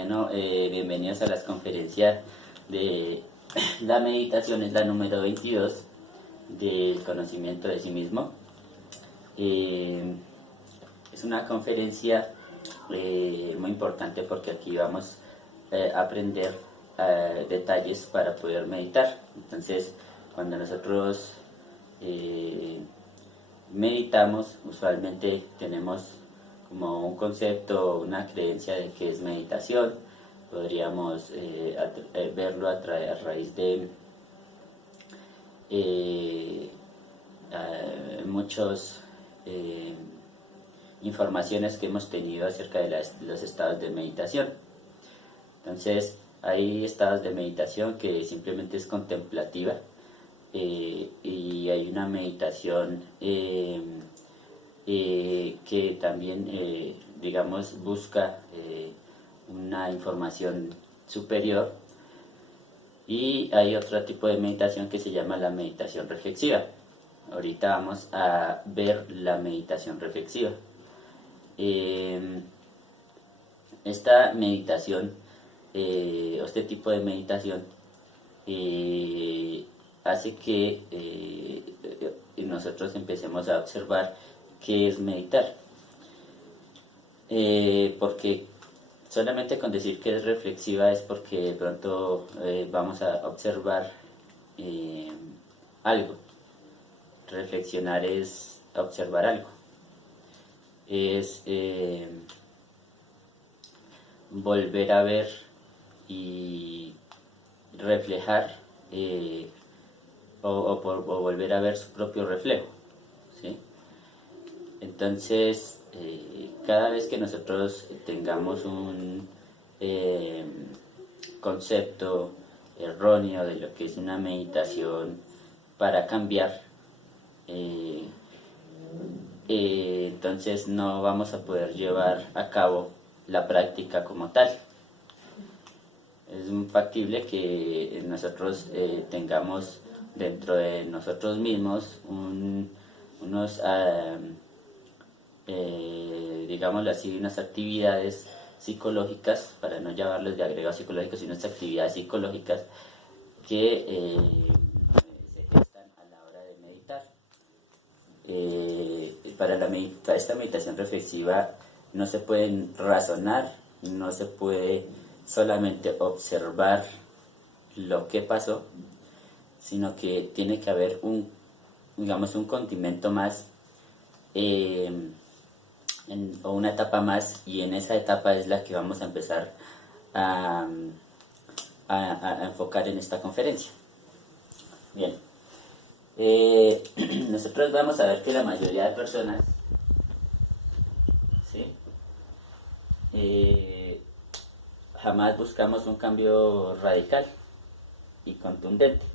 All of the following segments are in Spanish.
Bueno, bienvenidos a las conferencias de la meditación, es la número 22 del conocimiento de sí mismo. Es una conferencia muy importante porque aquí vamos a aprender detalles para poder meditar. Entonces, cuando nosotros meditamos, usualmente tenemos como un concepto, una creencia de que es meditación. Podríamos verlo a raíz de muchas informaciones que hemos tenido acerca de los estados de meditación. Entonces, hay estados de meditación que simplemente es contemplativa, y hay una meditación que también, digamos, busca una información superior, y hay otro tipo de meditación que se llama la meditación reflexiva. Ahorita vamos a ver la meditación reflexiva. Esta meditación, o este tipo de meditación, hace que nosotros empecemos a observar qué es meditar. Porque solamente con decir que es reflexiva es porque de pronto vamos a observar algo. Reflexionar es observar algo. Es volver a ver y reflejar, o volver a ver su propio reflejo, ¿sí? Entonces, cada vez que nosotros tengamos un concepto erróneo de lo que es una meditación para cambiar, entonces no vamos a poder llevar a cabo la práctica como tal. Es muy factible que nosotros tengamos dentro de nosotros mismos unos, digámoslo así, unas actividades psicológicas, para no llamarlos de agregados psicológicos, sino unas actividades psicológicas que se gestan a la hora de meditar. Para esta meditación reflexiva no se puede razonar, no se puede solamente observar lo que pasó, sino que tiene que haber un condimento más, o una etapa más, y en esa etapa es la que vamos a empezar a enfocar en esta conferencia. Bien. Nosotros vamos a ver que la mayoría de personas, ¿sí? Jamás buscamos un cambio radical y contundente,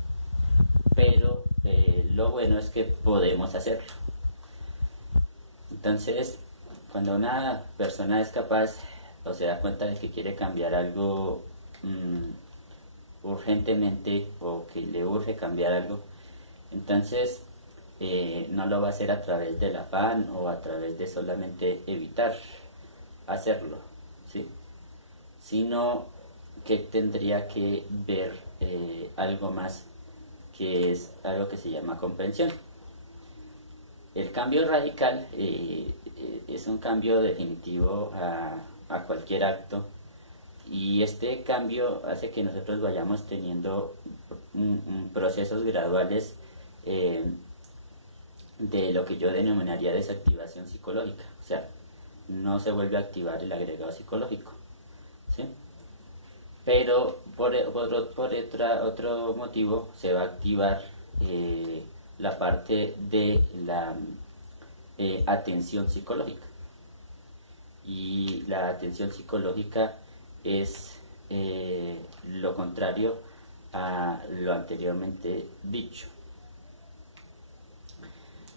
pero lo bueno es que podemos hacerlo. Entonces, cuando una persona es capaz o se da cuenta de que quiere cambiar algo urgentemente, o que le urge cambiar algo, entonces no lo va a hacer a través del afán o a través de solamente evitar hacerlo, ¿sí? Sino que tendría que ver algo más, que es algo que se llama comprensión. El cambio radical es un cambio definitivo a cualquier acto, y este cambio hace que nosotros vayamos teniendo procesos graduales de lo que yo denominaría desactivación psicológica. O sea, no se vuelve a activar el agregado psicológico, ¿sí? Pero por otro motivo se va a activar la parte de la atención psicológica. Y la atención psicológica es lo contrario a lo anteriormente dicho.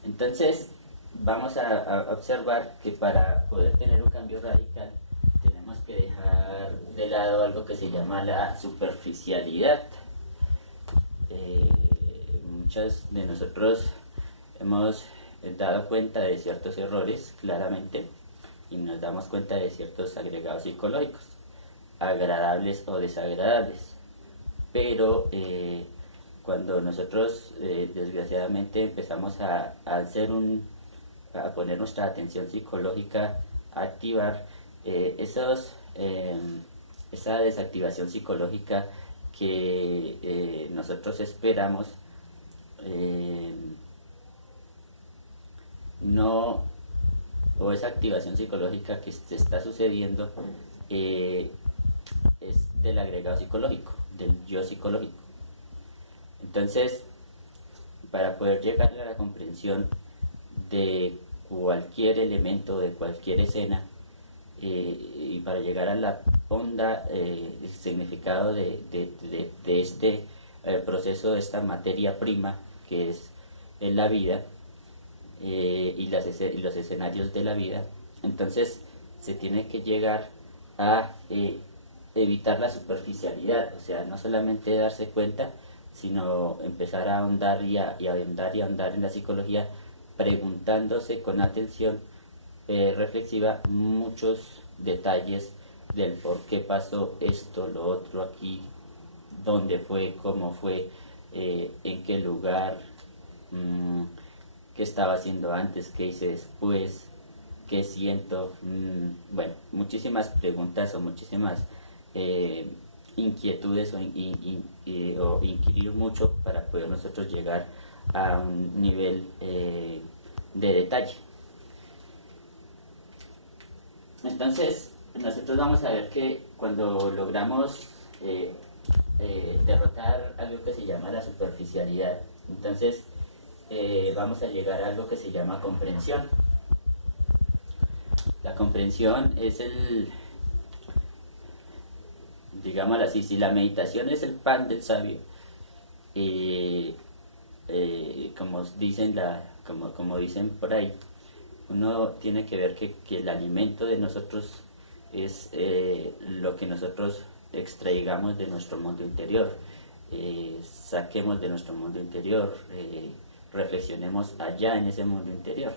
Entonces, vamos a observar que para poder tener un cambio radical tenemos que dejar de lado algo que se llama la superficialidad. Muchos de nosotros hemos dado cuenta de ciertos errores claramente, y nos damos cuenta de ciertos agregados psicológicos, agradables o desagradables. Pero cuando nosotros desgraciadamente empezamos a hacer a poner nuestra atención psicológica, a activar esa desactivación psicológica que nosotros esperamos, no, o esa activación psicológica que se está sucediendo, es del agregado psicológico, del yo psicológico. Entonces, para poder llegar a la comprensión de cualquier elemento, de cualquier escena, y para llegar a la honda el significado de este proceso, de esta materia prima que es en la vida, y los escenarios de la vida, entonces se tiene que llegar a evitar la superficialidad, o sea, no solamente darse cuenta, sino empezar a ahondar y ahondar y ahondar en la psicología, preguntándose con atención reflexiva muchos detalles del por qué pasó esto, lo otro aquí, dónde fue, cómo fue, en qué lugar, qué estaba haciendo antes, qué hice después, qué siento. Bueno, muchísimas preguntas o muchísimas inquietudes o inquirir mucho para poder nosotros llegar a un nivel de detalle. Entonces, nosotros vamos a ver que cuando logramos derrotar algo que se llama la superficialidad, entonces vamos a llegar a algo que se llama comprensión. La comprensión es digámoslo así, si la meditación es el pan del sabio, como dicen por ahí, uno tiene que ver que el alimento de nosotros es lo que nosotros extraigamos de nuestro mundo interior, saquemos de nuestro mundo interior, reflexionemos allá en ese mundo interior.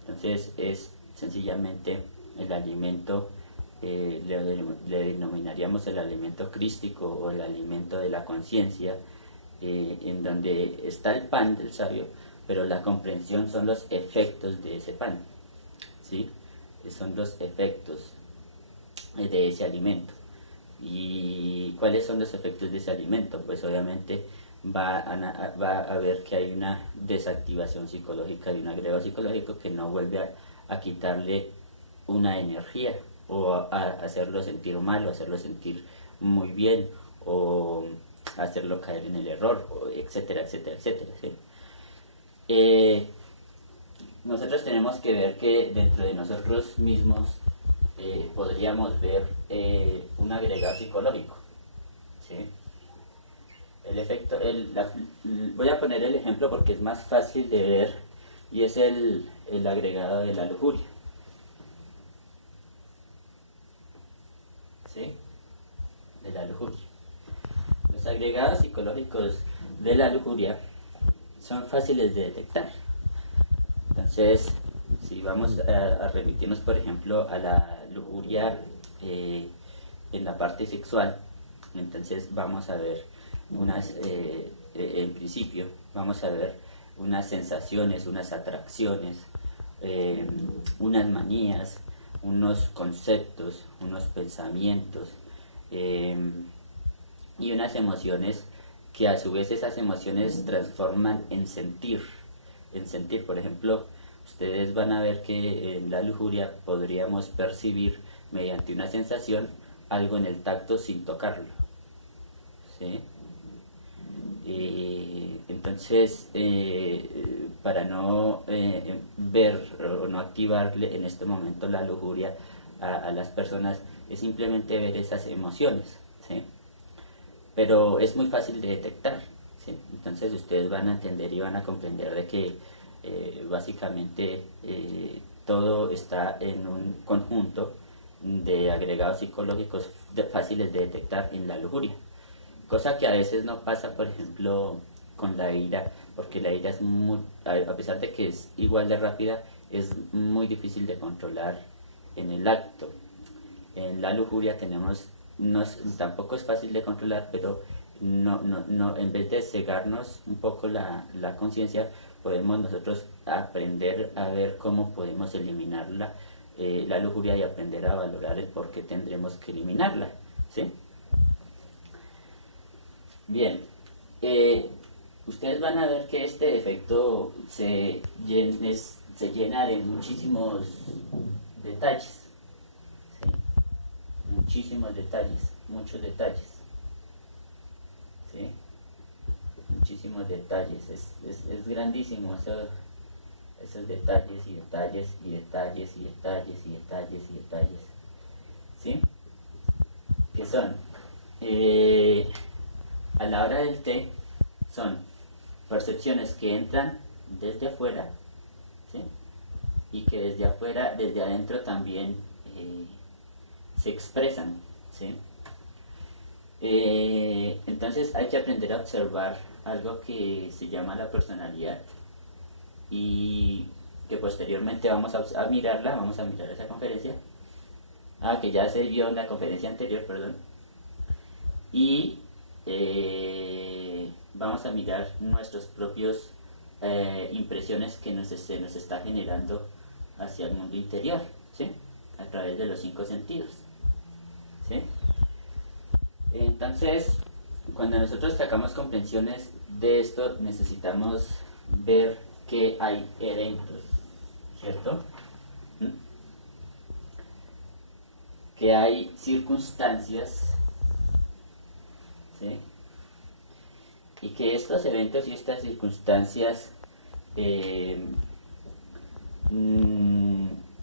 Entonces es sencillamente el alimento, le denominaríamos el alimento crístico o el alimento de la conciencia, en donde está el pan del sabio, pero la comprensión son los efectos de ese pan, ¿sí? Son los efectos de ese alimento. ¿Y cuáles son los efectos de ese alimento? Pues obviamente va a ver que hay una desactivación psicológica y un agregado psicológico que no vuelve a quitarle una energía o a hacerlo sentir mal o hacerlo sentir muy bien o hacerlo caer en el error, etcétera, etcétera, etcétera, ¿sí? Nosotros tenemos que ver que dentro de nosotros mismos podríamos ver un agregado psicológico, ¿sí? El efecto, voy a poner el ejemplo porque es más fácil de ver, y es el agregado de la lujuria, ¿sí? De la lujuria. Los agregados psicológicos de la lujuria son fáciles de detectar. Entonces, si vamos a remitirnos, por ejemplo, a la lujuria en la parte sexual, entonces vamos a ver en principio, vamos a ver unas sensaciones, unas atracciones, unas manías, unos conceptos, unos pensamientos, y unas emociones que a su vez esas emociones transforman en sentir. Por ejemplo, ustedes van a ver que en la lujuria podríamos percibir mediante una sensación algo en el tacto sin tocarlo, ¿sí? Entonces, para no ver o no activarle en este momento la lujuria a las personas, es simplemente ver esas emociones, ¿sí? Pero es muy fácil de detectar, ¿sí? Entonces ustedes van a entender y van a comprender de que básicamente todo está en un conjunto de agregados psicológicos fáciles de detectar en la lujuria, cosa que a veces no pasa, por ejemplo, con la ira, porque la ira es muy, a pesar de que es igual de rápida, es muy difícil de controlar en el acto. En la lujuria tenemos tampoco es fácil de controlar, pero en vez de cegarnos un poco la conciencia, podemos nosotros aprender a ver cómo podemos eliminar la lujuria y aprender a valorar el por qué tendremos que eliminarla, ¿sí? Bien, ustedes van a ver que este defecto se llena de muchísimos detalles, ¿sí? Muchísimos detalles, muchos detalles, ¿sí? Muchísimos detalles, es grandísimo esos detalles y detalles y detalles y detalles y detalles y detalles, ¿sí? Que son, a la hora del té, son percepciones que entran desde afuera, ¿sí? Y que desde afuera, desde adentro también se expresan, ¿sí? Entonces hay que aprender a observar algo que se llama la personalidad y que posteriormente vamos a mirarla, vamos a mirar esa conferencia, que ya se vio en la conferencia anterior, perdón, y vamos a mirar nuestros propios impresiones que se nos está generando hacia el mundo interior, ¿sí? A través de los 5 sentidos, ¿sí? Entonces, cuando nosotros sacamos comprensiones de esto, necesitamos ver que hay eventos, ¿cierto? ¿Mm? Que hay circunstancias, ¿sí? Y que estos eventos y estas circunstancias,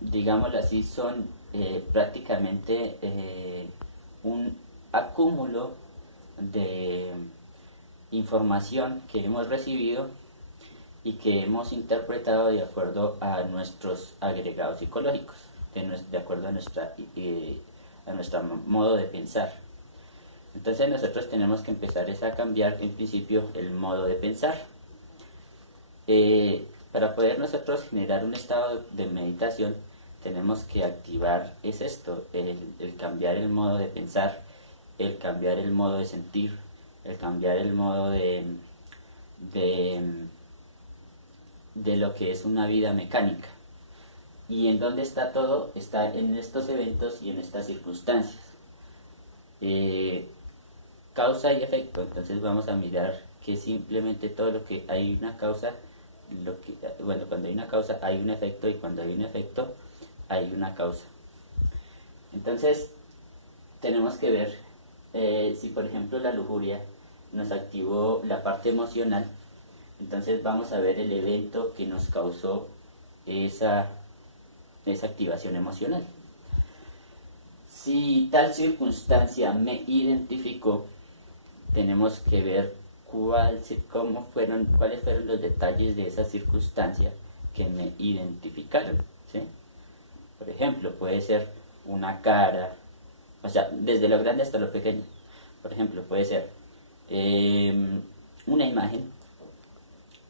digámoslo así, son prácticamente un acúmulo de información que hemos recibido y que hemos interpretado de acuerdo a nuestros agregados psicológicos, de acuerdo a nuestro modo de pensar. Entonces nosotros tenemos que empezar a cambiar en principio el modo de pensar. Para poder nosotros generar un estado de meditación, tenemos que activar el cambiar el modo de pensar, el cambiar el modo de sentir, el cambiar el modo de lo que es una vida mecánica. ¿Y en dónde está todo? Está en estos eventos y en estas circunstancias. Causa y efecto. Entonces vamos a mirar que simplemente todo lo que hay una causa, cuando hay una causa hay un efecto y cuando hay un efecto hay una causa. Entonces tenemos que ver si por ejemplo la lujuria nos activó la parte emocional, entonces vamos a ver el evento que nos causó esa activación emocional. Si tal circunstancia me identificó, tenemos que ver cuáles fueron los detalles de esa circunstancia que me identificaron, ¿sí? Por ejemplo, puede ser una cara, o sea, desde lo grande hasta lo pequeño. Por ejemplo, puede ser una imagen.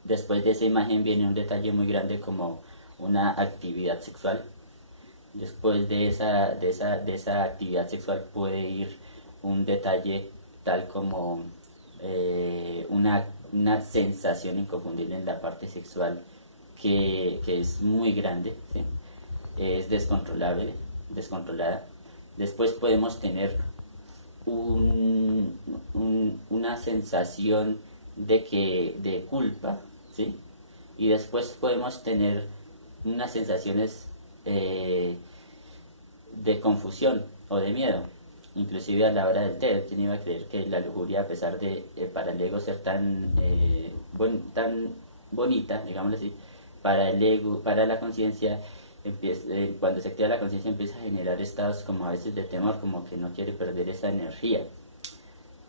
Después de esa imagen viene un detalle muy grande como una actividad sexual. Después de esa actividad sexual puede ir un detalle tal como una sensación inconfundible en la parte sexual que es muy grande, ¿sí? Es descontrolada. Después podemos tener una sensación de culpa, ¿sí? Y después podemos tener unas sensaciones de confusión o de miedo. Inclusive a la hora del té, ¿quién iba a creer que la lujuria, a pesar de para el ego ser tan bonita, digámoslo así, para el ego, para la conciencia, cuando se activa la conciencia empieza a generar estados como a veces de temor, como que no quiere perder esa energía.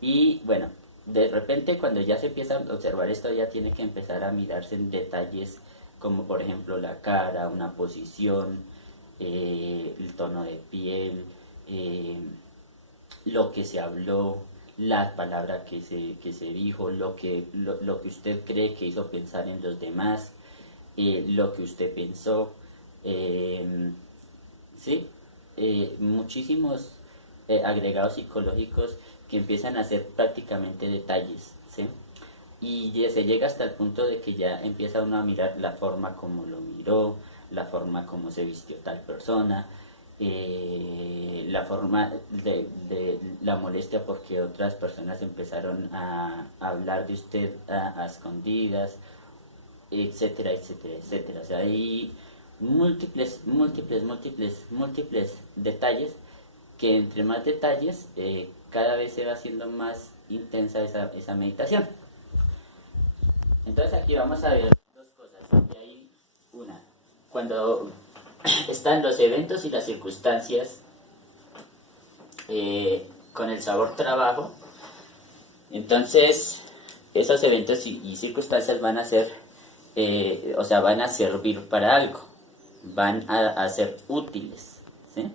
Y bueno, de repente cuando ya se empieza a observar esto, ya tiene que empezar a mirarse en detalles como por ejemplo la cara, una posición, el tono de piel, lo que se habló, la palabra que se dijo, lo que usted cree que hizo pensar en los demás, lo que usted pensó, ¿sí? Muchísimos agregados psicológicos que empiezan a ser prácticamente detalles, ¿sí? Y ya se llega hasta el punto de que ya empieza uno a mirar la forma como lo miró, la forma como se vistió tal persona, la forma de la molestia porque otras personas empezaron a hablar de usted a escondidas, etcétera, etcétera, etcétera. O sea, hay múltiples detalles que entre más detalles cada vez se va haciendo más intensa esa meditación. Entonces aquí vamos a ver dos cosas. Y hay una, cuando están los eventos y las circunstancias con el sabor trabajo, entonces esos eventos y circunstancias van a ser, o sea, van a servir para algo, van a ser útiles, ¿sí?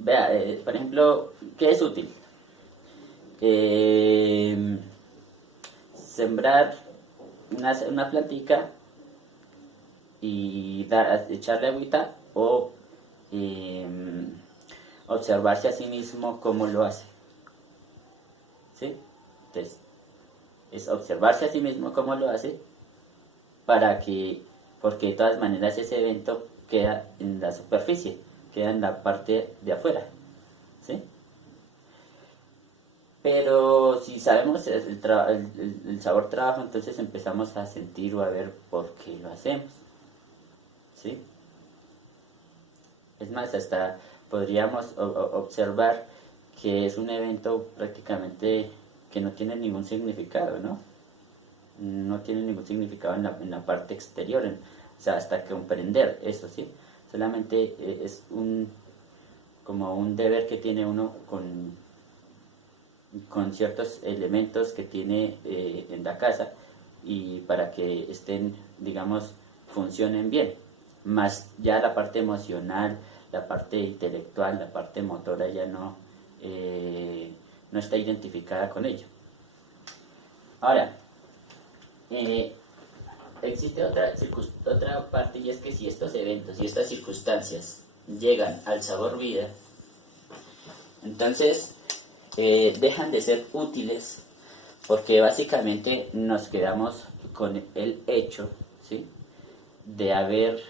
Vea, por ejemplo, ¿qué es útil? Sembrar una plantica y echarle agüita o observarse a sí mismo cómo lo hace. ¿Sí? Entonces, es observarse a sí mismo cómo lo hace porque de todas maneras ese evento queda en la superficie, queda en la parte de afuera. ¿Sí? Pero si sabemos el sabor trabajo, entonces empezamos a sentir o a ver por qué lo hacemos. ¿Sí? Es más, hasta podríamos observar que es un evento prácticamente que no tiene ningún significado, ¿no? No tiene ningún significado en la parte exterior, o sea, hasta comprender eso, ¿sí? Solamente es como un deber que tiene uno con ciertos elementos que tiene en la casa y para que estén, digamos, funcionen bien. Más ya la parte emocional, la parte intelectual, la parte motora ya no está identificada con ello. Ahora, existe otra parte y es que si estos eventos y estas circunstancias llegan al sabor vida, entonces dejan de ser útiles porque básicamente nos quedamos con el hecho, ¿sí?, de haber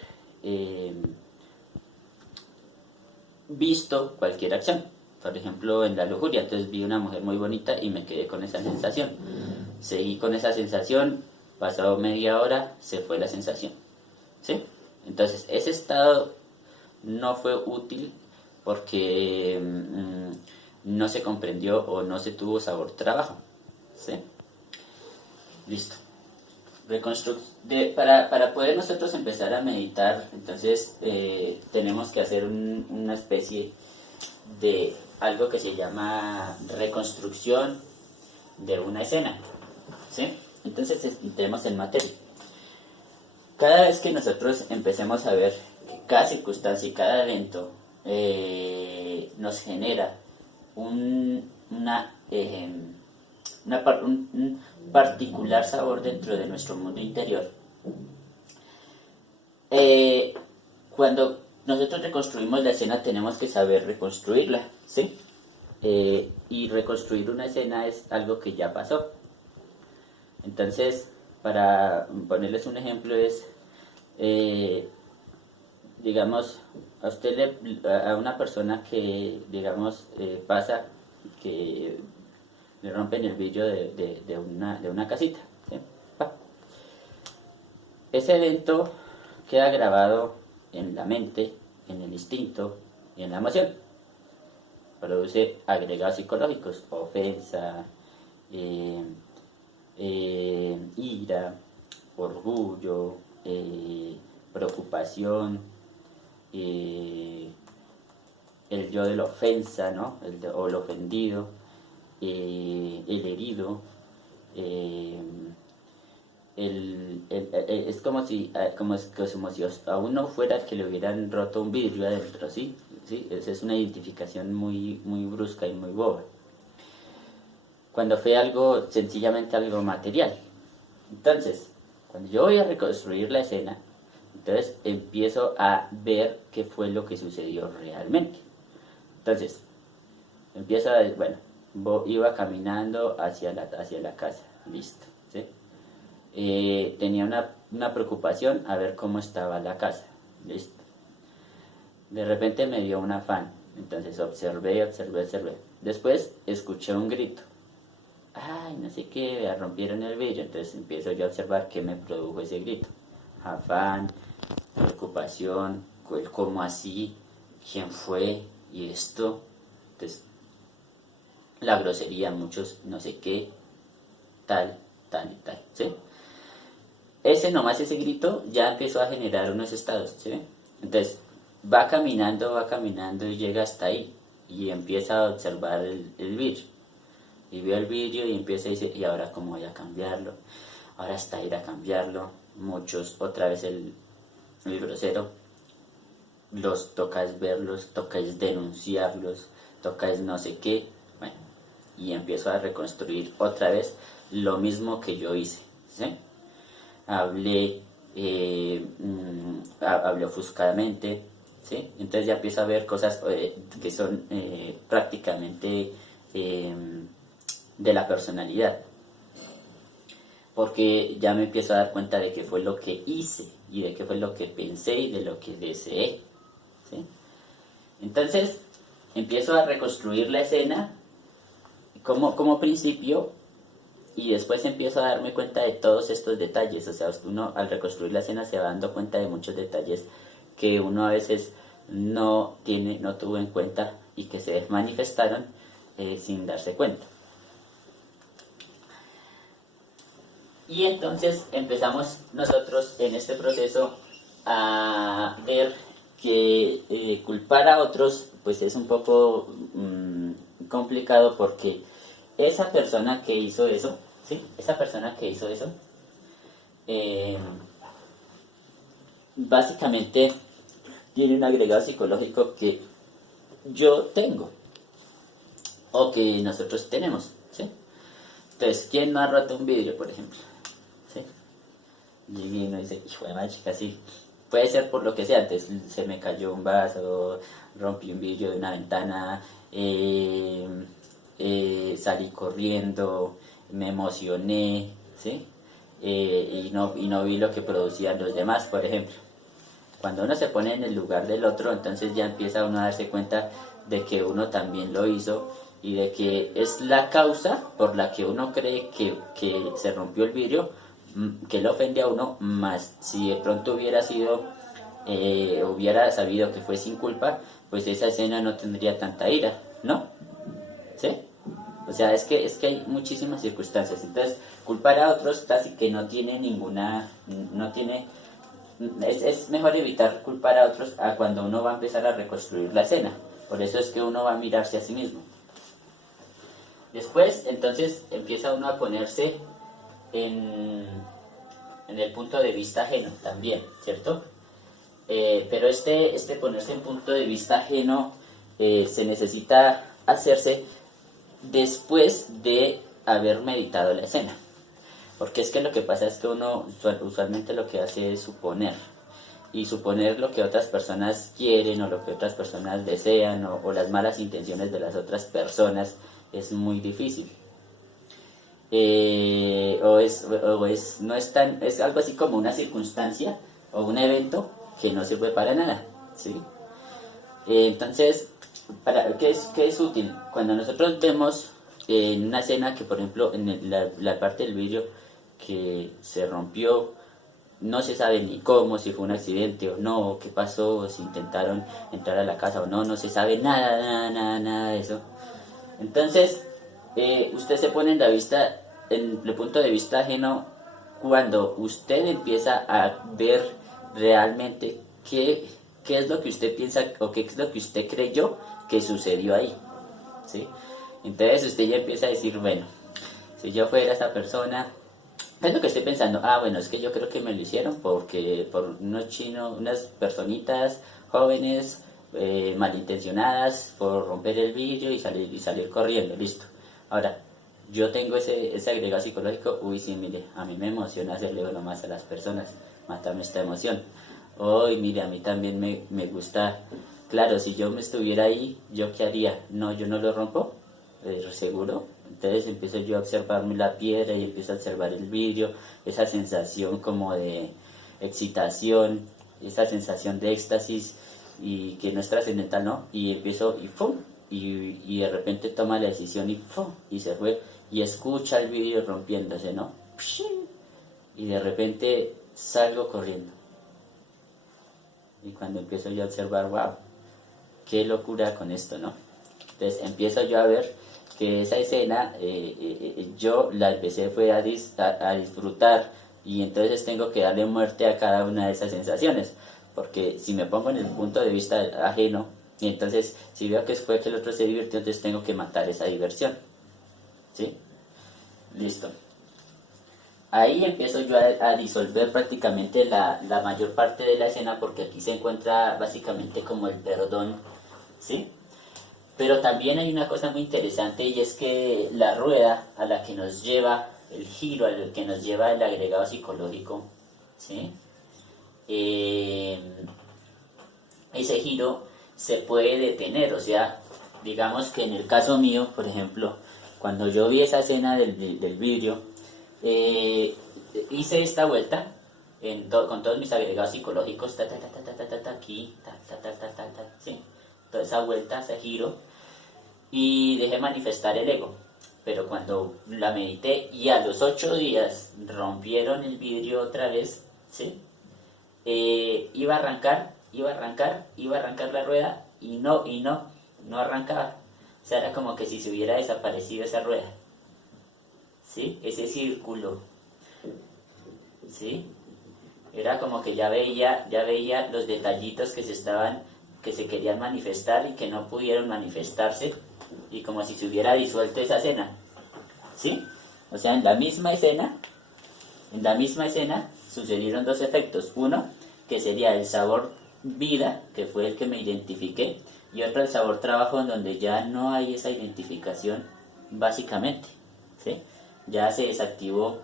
visto cualquier acción. Por ejemplo, en la lujuria, entonces vi una mujer muy bonita y me quedé con esa sensación. Seguí con esa sensación, pasó media hora, se fue la sensación. ¿Sí? Entonces, ese estado no fue útil porque no se comprendió o no se tuvo sabor trabajo. ¿Sí? Listo. Para poder nosotros empezar a meditar, entonces tenemos que hacer una especie de algo que se llama reconstrucción de una escena, ¿sí? Entonces entremos en materia. Cada vez que nosotros empecemos a ver que cada circunstancia y cada evento nos genera un particular sabor dentro de nuestro mundo interior, cuando nosotros reconstruimos la escena tenemos que saber reconstruirla, ¿sí? Y reconstruir una escena es algo que ya pasó. Entonces, para ponerles un ejemplo es, digamos, a una persona que, digamos, pasa que le rompen el vidrio de una casita, ¿sí? Ese evento queda grabado en la mente, en el instinto y en la emoción. Produce agregados psicológicos, ofensa, ira, orgullo, preocupación, el yo de la ofensa, ¿no? O el ofendido, el herido, es como si a uno fuera que le hubieran roto un vidrio adentro, ¿sí? ¿Sí? Esa es una identificación muy, muy brusca y muy boba. Cuando fue sencillamente algo material. Entonces, cuando yo voy a reconstruir la escena, entonces empiezo a ver qué fue lo que sucedió realmente. Entonces, bueno, iba caminando hacia la casa, listo, ¿sí? Tenía una preocupación a ver cómo estaba la casa, listo. De repente me dio un afán, entonces observé. Después escuché un grito. Ay, no sé qué, rompieron el vidrio. Entonces empiezo yo a observar qué me produjo ese grito. Afán, preocupación, cómo así, quién fue y esto. Entonces, la grosería, muchos no sé qué, tal, tal y tal, ¿sí? Ese grito ya empezó a generar unos estados, ¿sí? Entonces, va caminando y llega hasta ahí y empieza a observar el vidrio. Y vio el vidrio y empieza a decir, ¿y ahora cómo voy a cambiarlo? Ahora hasta ir a cambiarlo. Muchos, otra vez el grosero, los tocas verlos, tocas denunciarlos, tocas no sé qué. Bueno, y empiezo a reconstruir otra vez lo mismo que yo hice, ¿sí? Hablé, hablé ofuscadamente, ¿sí? Entonces ya empiezo a ver cosas que son prácticamente de la personalidad, porque ya me empiezo a dar cuenta de qué fue lo que hice y de qué fue lo que pensé y de lo que deseé, ¿sí? Entonces empiezo a reconstruir la escena como principio y después empiezo a darme cuenta de todos estos detalles. O sea, uno al reconstruir la escena se va dando cuenta de muchos detalles que uno a veces no tuvo en cuenta y que se manifestaron sin darse cuenta. Y entonces empezamos nosotros en este proceso a ver que culpar a otros pues es un poco complicado, porque esa persona que hizo eso, ¿sí? Esa persona que hizo eso, eh, básicamente tiene un agregado psicológico que yo tengo o que nosotros tenemos, ¿sí? Entonces, ¿quién no ha roto un vidrio, por ejemplo? ¿Sí? Y uno dice, hijo de madre, chica, sí. Puede ser por lo que sea, antes se me cayó un vaso, rompí un vidrio de una ventana, salí corriendo, me emocioné, ¿sí? Y no vi lo que producían los demás, por ejemplo. Cuando uno se pone en el lugar del otro, entonces ya empieza uno a darse cuenta de que uno también lo hizo y de que es la causa por la que uno cree que se rompió el vidrio, que lo ofende a uno, más si de pronto hubiera sabido que fue sin culpa, pues esa escena no tendría tanta ira, ¿no? ¿Sí? O sea, es que hay muchísimas circunstancias. Entonces, culpar a otros casi que no tiene es mejor evitar culpar a otros a cuando uno va a empezar a reconstruir la escena. Por eso es que uno va a mirarse a sí mismo. Después, entonces, empieza uno a ponerse en el punto de vista ajeno también, ¿cierto? Pero este ponerse en punto de vista ajeno se necesita hacerse después de haber meditado la escena. Porque es que lo que pasa es que uno usualmente lo que hace es suponer. Y suponer lo que otras personas quieren o lo que otras personas desean o las malas intenciones de las otras personas es muy difícil. No es tan, es algo así como una circunstancia o un evento que no sirve para nada, ¿sí? Entonces, ¿qué es útil? Cuando nosotros vemos en una escena que, por ejemplo, la parte del vidrio que se rompió, no se sabe ni cómo, si fue un accidente o no, qué pasó, si intentaron entrar a la casa o no, no se sabe nada de eso. Entonces, usted se pone en el punto de vista ajeno cuando usted empieza a ver realmente qué es lo que usted piensa o qué es lo que usted creyó que sucedió ahí, ¿sí? Entonces usted ya empieza a decir, bueno, si yo fuera esa persona, ¿qué es lo que estoy pensando? Ah, bueno, es que yo creo que me lo hicieron por unas personitas jóvenes, malintencionadas, por romper el vidrio y salir corriendo, listo. Ahora, yo tengo ese agregado psicológico, uy, sí, mire, a mí me emociona hacerle uno más a las personas, matarme esta emoción. Uy, mire, a mí también me gusta Claro, si yo me estuviera ahí, ¿yo qué haría? No, yo no lo rompo, seguro. Entonces empiezo yo a observarme la piedra y empiezo a observar el vidrio, esa sensación como de excitación, esa sensación de éxtasis y que no es trascendental, ¿no? Y empiezo y ¡pum! Y de repente toma la decisión y ¡pum! Y se fue y escucha el vidrio rompiéndose, ¿no? Y de repente salgo corriendo. Y cuando empiezo yo a observar, wow, qué locura con esto, ¿no? Entonces empiezo yo a ver que esa escena yo la empecé fue a disfrutar y entonces tengo que darle muerte a cada una de esas sensaciones, porque si me pongo en el punto de vista ajeno, y entonces si veo que fue que el otro se divirtió, entonces tengo que matar esa diversión, ¿sí? Listo. Ahí empiezo yo a disolver prácticamente la mayor parte de la escena porque aquí se encuentra básicamente como el perdón, ¿sí? Pero también hay una cosa muy interesante y es que la rueda a la que nos lleva el giro, al que nos lleva el agregado psicológico, ¿sí? Eh, ese giro se puede detener, o sea, digamos que en el caso mío, por ejemplo, cuando yo vi esa escena del vidrio, eh, hice esta vuelta con todos mis agregados psicológicos, aquí, ¿sí? Toda esa vuelta, ese giro, y dejé manifestar el ego. Pero cuando la medité y a los 8 días rompieron el vidrio otra vez, ¿sí? Iba a arrancar, iba a arrancar la rueda no arrancaba. O sea, era como que si se hubiera desaparecido esa rueda, ¿sí? Ese círculo, ¿sí? Era como que ya veía los detallitos que se querían manifestar y que no pudieron manifestarse, y como si se hubiera disuelto esa escena, ¿sí? O sea, en la misma escena sucedieron dos efectos. Uno, que sería el sabor vida, que fue el que me identifiqué, y otro el sabor trabajo, en donde ya no hay esa identificación, básicamente, ¿sí? Ya se desactivó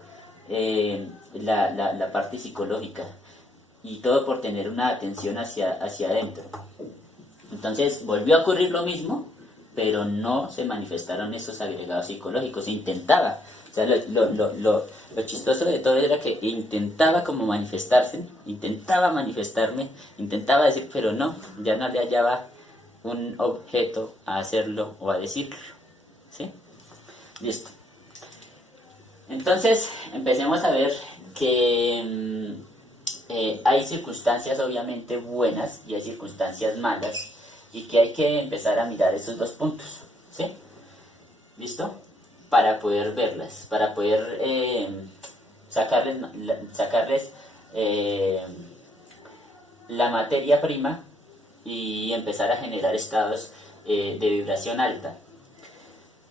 la parte psicológica, y todo por tener una atención hacia adentro. Entonces volvió a ocurrir lo mismo, pero no se manifestaron esos agregados psicológicos. Se intentaba, o sea, lo chistoso de todo era que intentaba como manifestarse, intentaba manifestarme, intentaba decir, pero no, ya no le hallaba un objeto a hacerlo o a decirlo, ¿sí? Listo. Entonces, empecemos a ver que hay circunstancias obviamente buenas y hay circunstancias malas, y que hay que empezar a mirar esos dos puntos, ¿sí? ¿Listo? Para poder verlas, para poder sacarles eh, la materia prima y empezar a generar estados de vibración alta.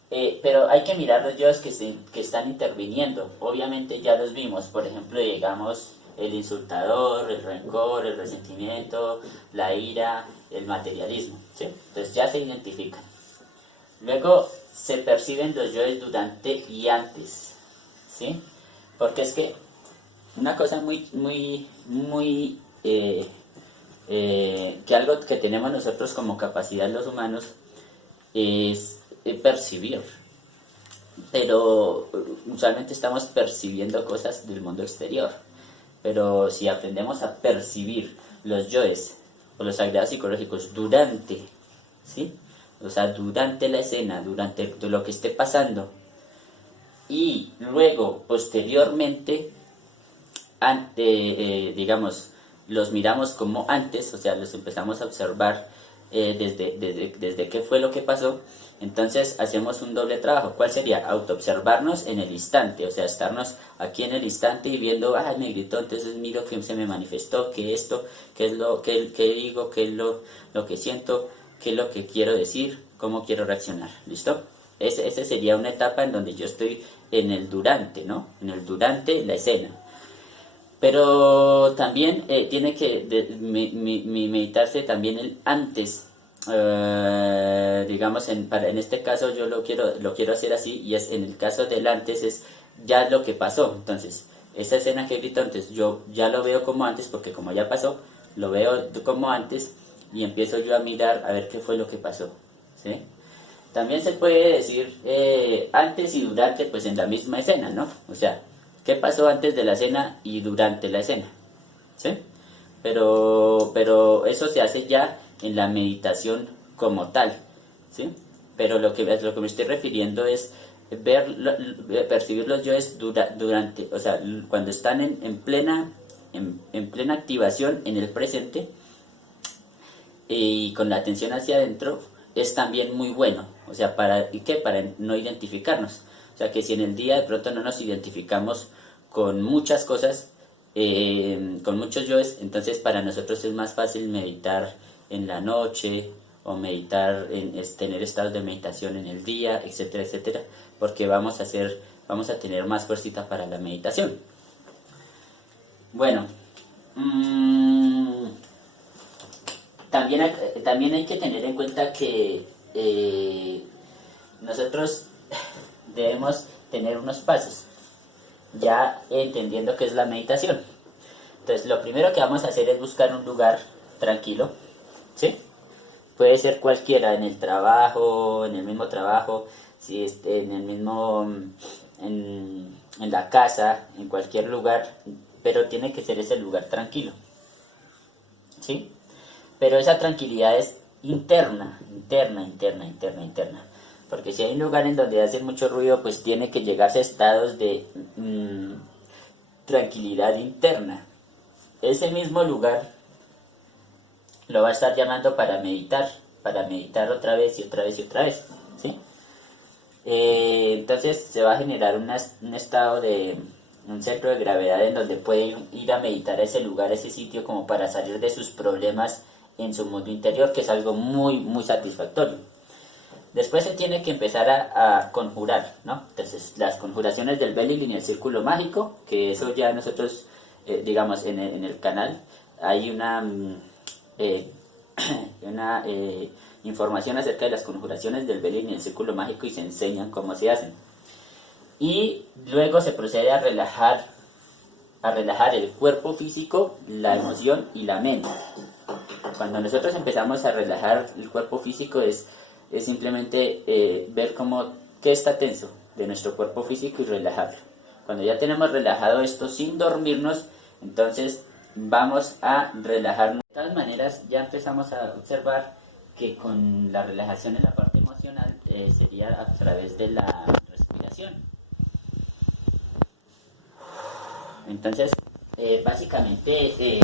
Pero hay que mirar los yoes que están interviniendo. Obviamente ya los vimos, por ejemplo, digamos, el insultador, el rencor, el resentimiento, la ira, el materialismo, ¿sí? Entonces ya se identifican. Luego se perciben los yoes durante y antes, ¿sí? Porque es que una cosa muy que algo que tenemos nosotros como capacidad los humanos es percibir, pero usualmente estamos percibiendo cosas del mundo exterior. Pero si aprendemos a percibir los yoes o los agregados psicológicos durante, ¿sí? O sea, durante la escena, durante lo que esté pasando, y luego, posteriormente, digamos, los miramos como antes, o sea, los empezamos a observar desde qué fue lo que pasó. Entonces hacemos un doble trabajo. ¿Cuál sería? Autoobservarnos en el instante, o sea, estarnos aquí en el instante y viendo, me gritó, entonces miro que se me manifestó, que esto, qué es lo que digo, qué es lo que siento, qué es lo que quiero decir, cómo quiero reaccionar. ¿Listo? Ese sería una etapa en donde yo estoy en el durante, ¿no? En el durante la escena. Pero también tiene que meditarse también el antes. Digamos, en este caso yo lo quiero hacer así, y es en el caso del antes es ya lo que pasó. Entonces, esa escena que grito antes, yo ya lo veo como antes, porque como ya pasó, lo veo como antes. y empiezo yo a mirar a ver qué fue lo que pasó, ¿sí? También se puede decir antes y durante, pues en la misma escena, ¿no? O sea, ¿qué pasó antes de la escena y durante la escena? ¿Sí? Pero eso se hace ya en la meditación como tal, ¿sí? Pero lo que me estoy refiriendo es ver, percibir los yoes durante, o sea, cuando están en plena activación en el presente y con la atención hacia adentro, es también muy bueno. O sea, ¿para y qué? Para no identificarnos. O sea, que si en el día de pronto no nos identificamos con muchas cosas, con muchos yoes, entonces para nosotros es más fácil meditar en la noche o meditar tener estados de meditación en el día, etcétera, etcétera, porque vamos a tener más fuercita para la meditación. Bueno, mmm, también hay que tener en cuenta que nosotros debemos tener unos pasos, ya entendiendo qué es la meditación. Entonces, lo primero que vamos a hacer es buscar un lugar tranquilo, ¿sí? Puede ser cualquiera, en el trabajo, en el mismo trabajo, si en el mismo, en la casa, en cualquier lugar, pero tiene que ser ese lugar tranquilo, ¿sí? Pero esa tranquilidad es interna. Porque si hay un lugar en donde hacen mucho ruido, pues tiene que llegarse a estados de tranquilidad interna. Ese mismo lugar lo va a estar llamando para meditar otra vez y otra vez y otra vez, ¿sí? Entonces se va a generar un estado de un centro de gravedad en donde puede ir a meditar a ese lugar, a ese sitio, como para salir de sus problemas en su mundo interior, que es algo muy, muy satisfactorio. Después se tiene que empezar a conjurar, ¿no? Entonces, las conjuraciones del Belling y el círculo mágico, que eso ya nosotros, digamos, en el canal hay eh, una información acerca de las conjuraciones del Belling y el círculo mágico y se enseñan cómo se hacen. Y luego se procede a relajar el cuerpo físico, la emoción y la mente. Cuando nosotros empezamos a relajar el cuerpo físico es simplemente ver qué está tenso de nuestro cuerpo físico y relajarlo. Cuando ya tenemos relajado esto sin dormirnos, entonces vamos a relajarnos. De todas maneras, ya empezamos a observar que con la relajación en la parte emocional sería a través de la respiración. Entonces, básicamente,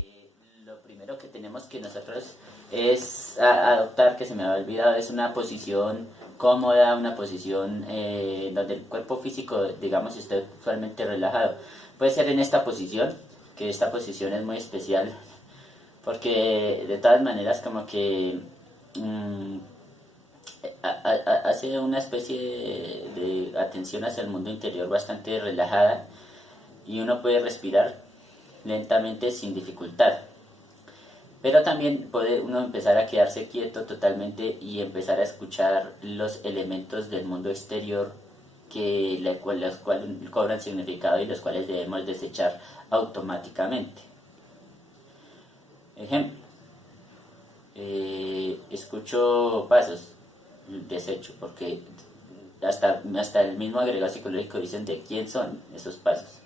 lo primero que tenemos que nosotros es adoptar, que se me había olvidado, es una posición cómoda, una posición donde el cuerpo físico, digamos, esté totalmente relajado. Puede ser en esta posición, que esta posición es muy especial, porque de todas maneras como que hace una especie de atención hacia el mundo interior bastante relajada y uno puede respirar lentamente sin dificultad. Pero también puede uno empezar a quedarse quieto totalmente y empezar a escuchar los elementos del mundo exterior los cuales cobran significado y los cuales debemos desechar automáticamente. Ejemplo, escucho pasos, desecho, porque hasta el mismo agregado psicológico dicen de quién son esos pasos,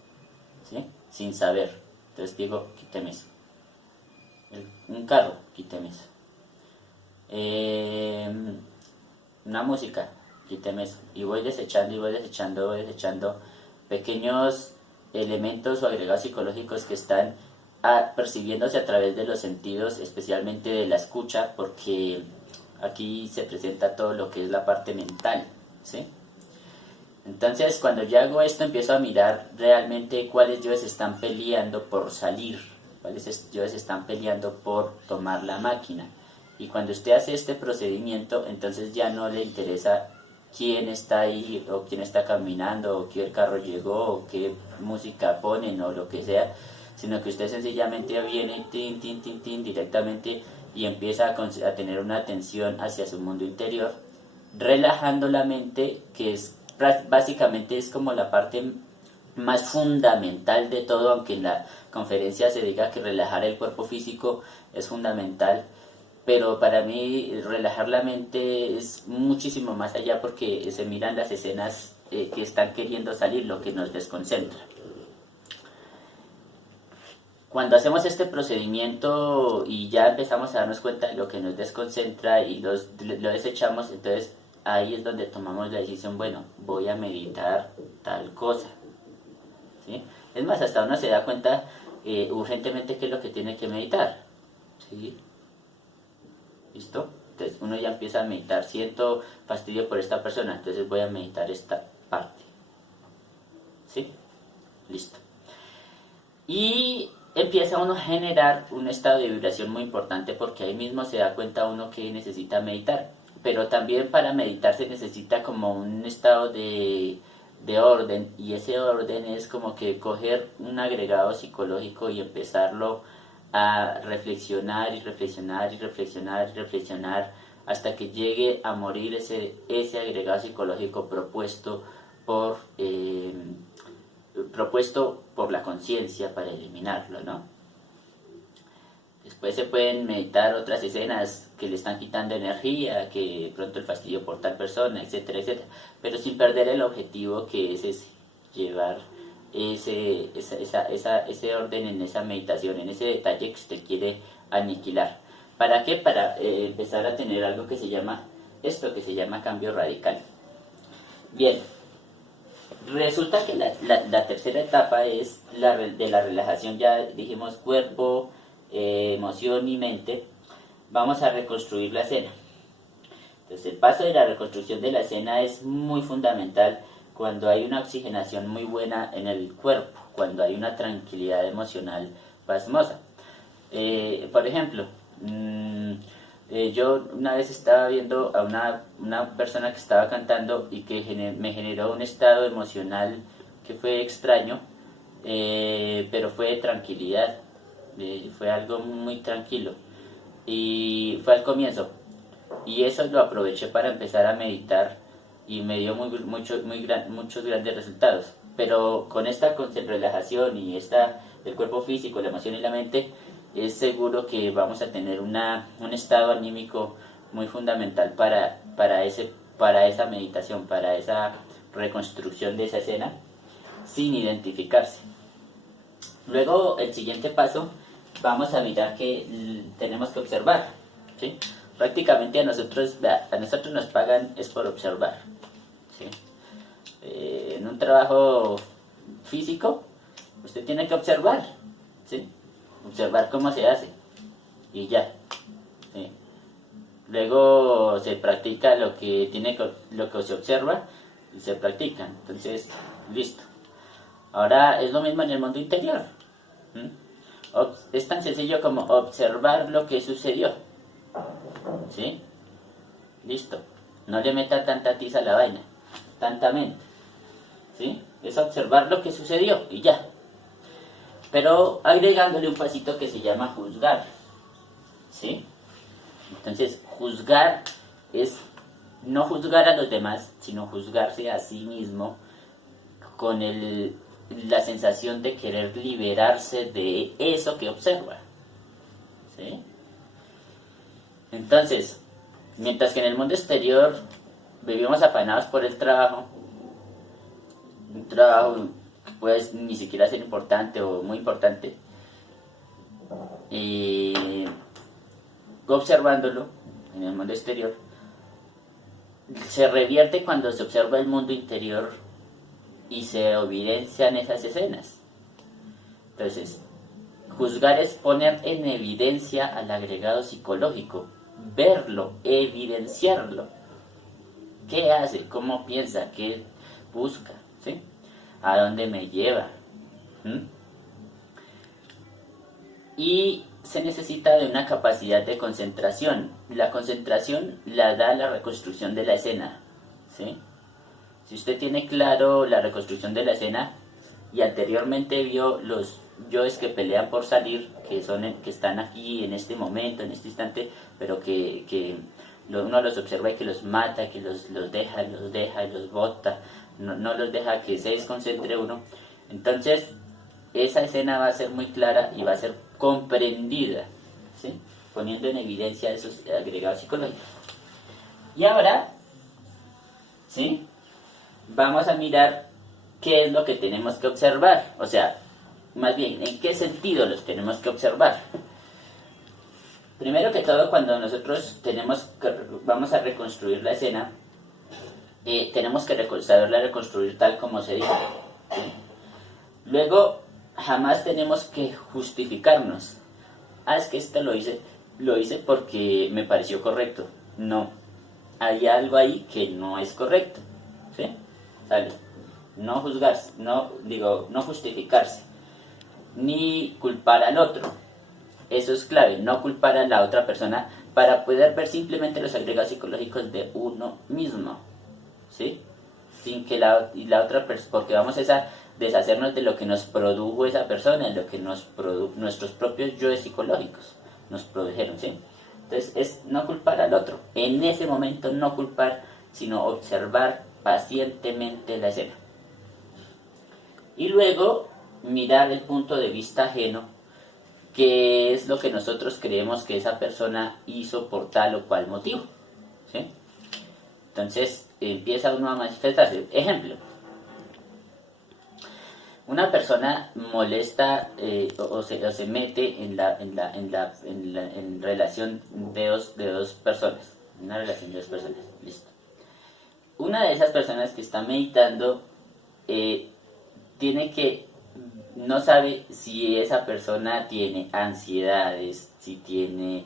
¿sí? Sin saber. Entonces digo, quíteme eso. Un carro, quíteme eso. Una música, quíteme eso. Y voy desechando pequeños elementos o agregados psicológicos que están percibiéndose a través de los sentidos, especialmente de la escucha, porque aquí se presenta todo lo que es la parte mental, ¿sí? Entonces, cuando yo hago esto, empiezo a mirar realmente cuáles yoes están peleando por salir, cuáles yoes están peleando por tomar la máquina. Y cuando usted hace este procedimiento, entonces ya no le interesa quién está ahí, o quién está caminando, o qué carro llegó, o qué música ponen, o lo que sea, sino que usted sencillamente viene tin, directamente y empieza a tener una atención hacia su mundo interior, relajando la mente, que es básicamente es como la parte más fundamental de todo, aunque en la conferencia se diga que relajar el cuerpo físico es fundamental. pero para mí relajar la mente es muchísimo más allá porque se miran las escenas que están queriendo salir, lo que nos desconcentra. Cuando hacemos este procedimiento y ya empezamos a darnos cuenta de lo que nos desconcentra y lo desechamos, entonces ahí es donde tomamos la decisión, bueno, voy a meditar tal cosa. ¿Sí? Es más, hasta uno se da cuenta urgentemente qué es lo que tiene que meditar. ¿Sí? ¿Listo? Entonces uno ya empieza a meditar, siento fastidio por esta persona, entonces voy a meditar esta parte. ¿Sí? Listo. Y empieza uno a generar un estado de vibración muy importante porque ahí mismo se da cuenta uno que necesita meditar. Pero también para meditar se necesita como un estado de orden, y ese orden es como que coger un agregado psicológico y empezarlo a reflexionar y reflexionar y reflexionar y reflexionar hasta que llegue a morir ese agregado psicológico por propuesto por la conciencia para eliminarlo, ¿no? Después se pueden meditar otras escenas que le están quitando energía, que de pronto el fastidio por tal persona, etcétera, etcétera, pero sin perder el objetivo que es ese, llevar ese orden en esa meditación, en ese detalle que usted quiere aniquilar. ¿Para qué? Para empezar a tener algo que se llama, esto que se llama cambio radical. Bien, resulta que la tercera etapa es de la relajación, ya dijimos cuerpo, emoción y mente. Vamos a reconstruir la escena. Entonces el paso de la reconstrucción de la escena es muy fundamental cuando hay una oxigenación muy buena en el cuerpo, cuando hay una tranquilidad emocional pasmosa. Por ejemplo, yo una vez estaba viendo a una persona que estaba cantando y que me generó un estado emocional que fue extraño, pero fue de tranquilidad, fue algo muy tranquilo y fue al comienzo, y eso lo aproveché para empezar a meditar y me dio muchos grandes resultados. Pero con esta relajación y el cuerpo físico, la emoción y la mente, es seguro que vamos a tener un estado anímico muy fundamental para esa meditación, para esa reconstrucción de esa escena, sin identificarse. Luego, el siguiente paso, vamos a mirar que tenemos que observar, ¿sí? Prácticamente a nosotros nos pagan es por observar, ¿sí? En un trabajo físico, usted tiene que observar, ¿sí? Observar cómo se hace y ya, ¿sí? Luego se practica lo que se observa y se practica, entonces listo. Ahora es lo mismo en el mundo interior. Es tan sencillo como observar lo que sucedió, ¿sí? Listo. No le meta tanta tiza a la vaina, tanta mente, ¿sí? Es observar lo que sucedió y ya. Pero agregándole un pasito que se llama juzgar, ¿sí? Entonces, juzgar es no juzgar a los demás, sino juzgarse a sí mismo con la sensación de querer liberarse de eso que observa, ¿sí? Entonces, mientras que en el mundo exterior vivimos afanados por el trabajo, un trabajo que puede ni siquiera ser importante o muy importante, y observándolo en el mundo exterior, se revierte cuando se observa el mundo interior y se evidencian esas escenas. Entonces, juzgar es poner en evidencia al agregado psicológico, verlo, evidenciarlo. ¿Qué hace? ¿Cómo piensa? ¿Qué busca? ¿Sí? ¿A dónde me lleva? Y se necesita de una capacidad de concentración. La concentración la da la reconstrucción de la escena, ¿sí? Si usted tiene claro la reconstrucción de la escena y anteriormente vio los yoes que pelean por salir, que están aquí en este momento, en este instante, pero que uno los observa y que los mata, que los deja y los bota, no los deja que se desconcentre uno. Entonces, esa escena va a ser muy clara y va a ser comprendida, ¿sí? poniendo en evidencia esos agregados psicológicos. Y ahora, ¿sí? Vamos a mirar qué es lo que tenemos que observar, o sea, más bien, en qué sentido los tenemos que observar. Primero que todo, cuando nosotros vamos a reconstruir la escena, tenemos que saberla reconstruir tal como se dijo. ¿Sí? Luego, jamás tenemos que justificarnos. Es que esto lo hice porque me pareció correcto. No, hay algo ahí que no es correcto. ¿Sí? ¿Sale? No juzgarse, no justificarse, ni culpar al otro. Eso es clave, no culpar a la otra persona para poder ver simplemente los agregados psicológicos de uno mismo. ¿Sí? Sin que la otra persona, porque vamos a deshacernos de lo que nos produjo esa persona, de lo que nuestros propios yoes psicológicos nos produjeron, ¿sí? Entonces es no culpar al otro, en ese momento no culpar, sino observar pacientemente la escena. Y luego mirar el punto de vista ajeno, qué es lo que nosotros creemos que esa persona hizo por tal o cual motivo, ¿sí? Entonces empieza uno a manifestarse. Ejemplo, una persona molesta o se mete en relación de dos personas. Una relación de dos personas. Listo. Una de esas personas que está meditando no sabe si esa persona tiene ansiedades, si tiene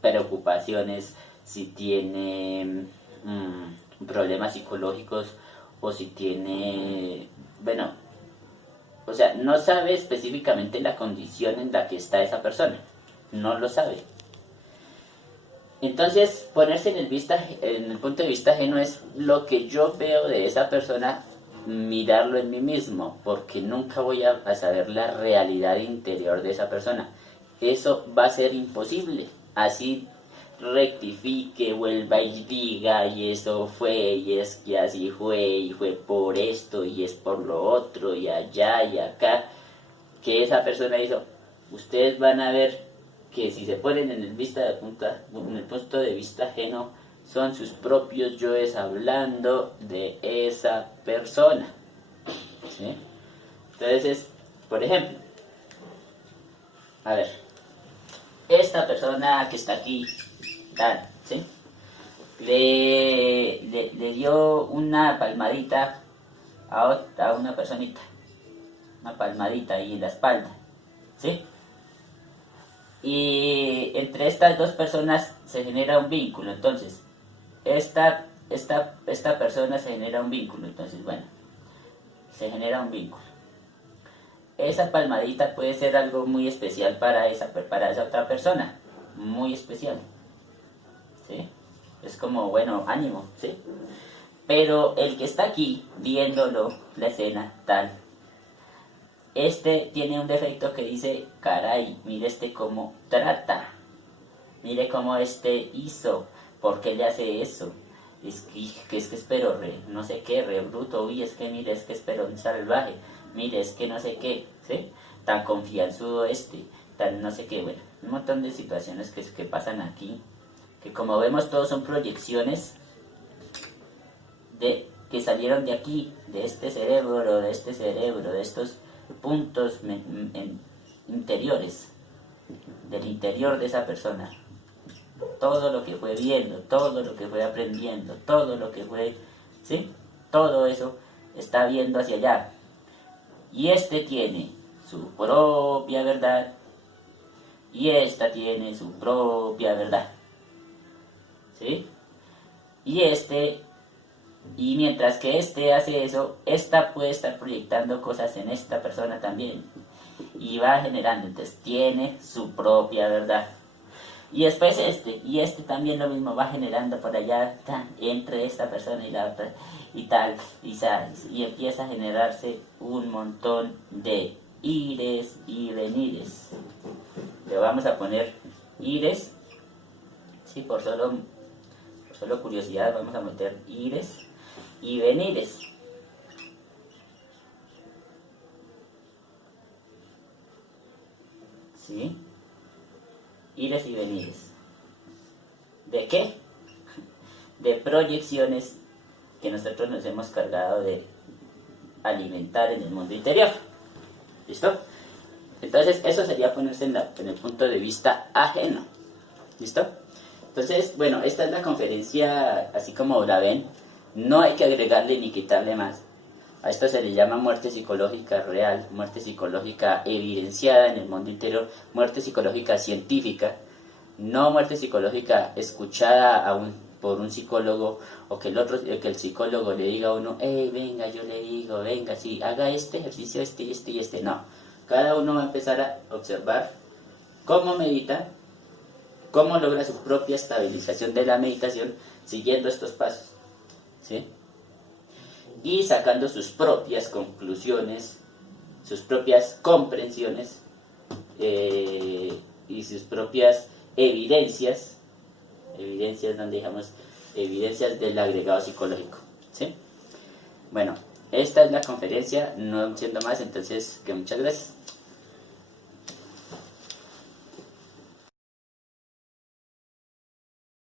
preocupaciones, si tiene problemas psicológicos o si tiene, bueno, o sea, no sabe específicamente la condición en la que está esa persona, no lo sabe. Entonces, ponerse en el punto de vista ajeno es lo que yo veo de esa persona, mirarlo en mí mismo, porque nunca voy a saber la realidad interior de esa persona. Eso va a ser imposible. Así rectifique, vuelva y diga, y eso fue, y así fue, y fue por esto, y es por lo otro, y allá, y acá, que esa persona hizo. Ustedes van a ver que si se ponen en el punto de vista ajeno, son sus propios yoes hablando de esa persona. ¿Sí? Entonces, por ejemplo, a ver, esta persona que está aquí, tal, ¿sí? Le dio una palmadita a una personita, una palmadita ahí en la espalda, ¿sí? Y entre estas dos personas se genera un vínculo. Entonces, esta persona se genera un vínculo. Entonces, bueno, se genera un vínculo. Esa palmadita puede ser algo muy especial para esa otra persona. Muy especial. ¿Sí? Es como, bueno, ánimo, ¿sí? Pero el que está aquí, viéndolo, la escena, tal, tiene un defecto que dice, caray, mire cómo trata, mire cómo hizo, ¿por qué le hace eso? Es que espero no sé qué, re bruto, uy, es que mire, es que espero un salvaje, mire, es que no sé qué, ¿sí? Tan confianzudo tan no sé qué, bueno, un montón de situaciones que pasan aquí, que como vemos todos son proyecciones que salieron de aquí, de este cerebro, de estos puntos interiores, del interior de esa persona. Todo lo que fue viendo, todo lo que fue aprendiendo, todo lo que fue, ¿sí? Todo eso está viendo hacia allá. Y tiene su propia verdad y esta tiene su propia verdad. ¿Sí? Y mientras que hace eso, esta puede estar proyectando cosas en esta persona también. Y va generando, entonces tiene su propia verdad. Y después y también lo mismo va generando por allá, entre esta persona y la otra, y tal, y empieza a generarse un montón de ires y venires. Le vamos a poner ires, sí, por solo curiosidad vamos a meter ires y venires. ¿Sí? ires y venires. ¿De qué? De proyecciones que nosotros nos hemos cargado de alimentar en el mundo interior. ¿Listo? Entonces, eso sería ponerse en el punto de vista ajeno. ¿Listo? Entonces, bueno, esta es la conferencia, así como la ven. No hay que agregarle ni quitarle más. A esto se le llama muerte psicológica real, muerte psicológica evidenciada en el mundo interior, muerte psicológica científica, no muerte psicológica escuchada por un psicólogo, o que el psicólogo le diga a uno, hey, venga, yo le digo, venga, sí, haga este ejercicio, este y este y este. No, cada uno va a empezar a observar cómo medita, cómo logra su propia estabilización de la meditación siguiendo estos pasos, ¿sí? Y sacando sus propias conclusiones, sus propias comprensiones y sus propias evidencias donde digamos, evidencias del agregado psicológico, ¿sí? Bueno, esta es la conferencia, no siendo más, entonces que muchas gracias.